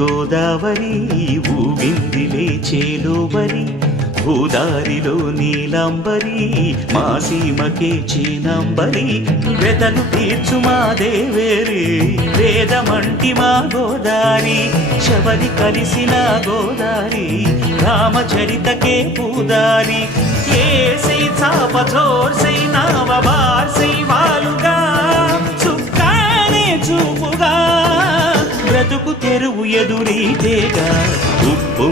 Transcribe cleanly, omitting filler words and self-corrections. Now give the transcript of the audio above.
గోదావరి ఊగిందిలే చేలోబరి భూదారిలో నీలంబరి మా సీమకే చీనంబరి వెతలు తీర్చు మా దేవేరి వేదమంటి మా గోదారి శబరి కలిసిన గోదారి రామచరితకే పూదారి ఏసై చాప చోర్సై నావబార్సై వాలుగా చుక్కానే చూపుగా బ్రతుకు తెరువు ఎదురీతేగా ఉప్పు